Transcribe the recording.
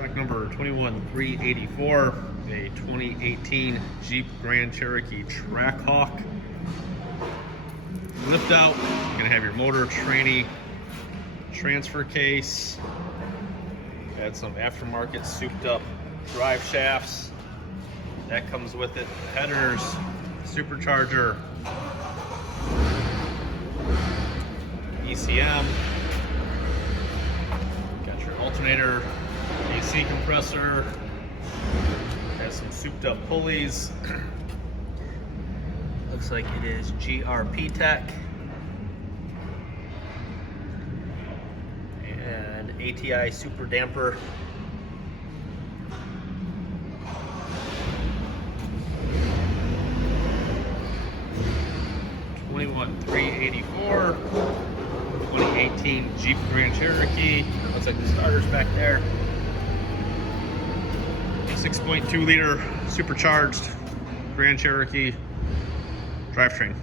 Stock number 21384, a 2018 Jeep Grand Cherokee Trackhawk. Lift out, you're gonna have your motor, tranny, transfer case. Add some aftermarket souped up drive shafts. That comes with it. Headers, supercharger, ECM. Got your alternator, AC compressor. Has some souped up pulleys. Looks like it is GRP Tech. And ATI super damper. $21,384. 2018 Jeep Grand Cherokee. Looks like the starter's back there. 6.2 liter supercharged Grand Cherokee drivetrain.